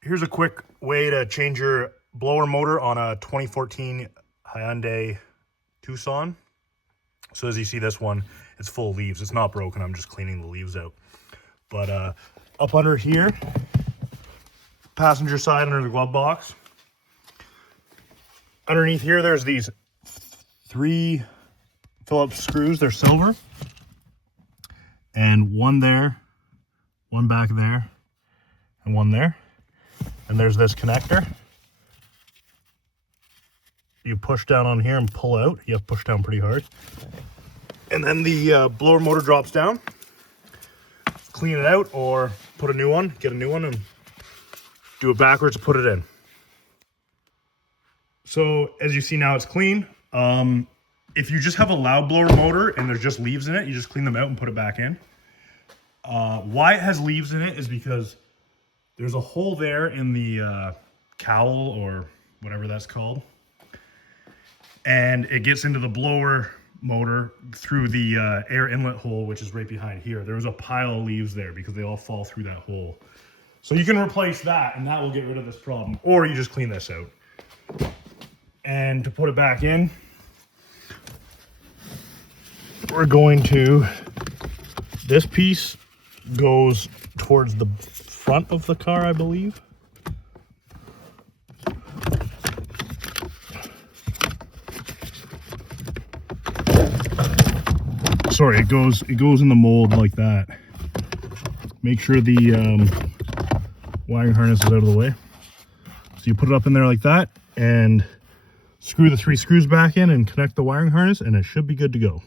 Here's a quick way to change your blower motor on a 2014 Hyundai Tucson. So as you see, this one, it's full of leaves. It's not broken. I'm just cleaning the leaves out. But up under here, passenger side under the glove box, underneath here, there's these 3 Phillips screws. They're silver. And one there, one back there, and one there. And there's this connector. You push down on here and pull out. You have to push down pretty hard. And then the blower motor drops down. Clean it out or put a new one, get a new one and do it backwards to put it in. So as you see now, it's clean. If you just have a loud blower motor and there's just leaves in it, you just clean them out and put it back in. Why it has leaves in it is because there's a hole there in the cowl or whatever that's called. And it gets into the blower motor through the air inlet hole, which is right behind here. There was a pile of leaves there because they all fall through that hole. So you can replace that and that will get rid of this problem. Or you just clean this out. And to put it back in, we're going to, this piece goes towards the front of the car, I believe. Sorry, it goes in the mold like that. Make sure the wiring harness is out of the way. So you put it up in there like that and screw the 3 screws back in and connect the wiring harness and it should be good to go.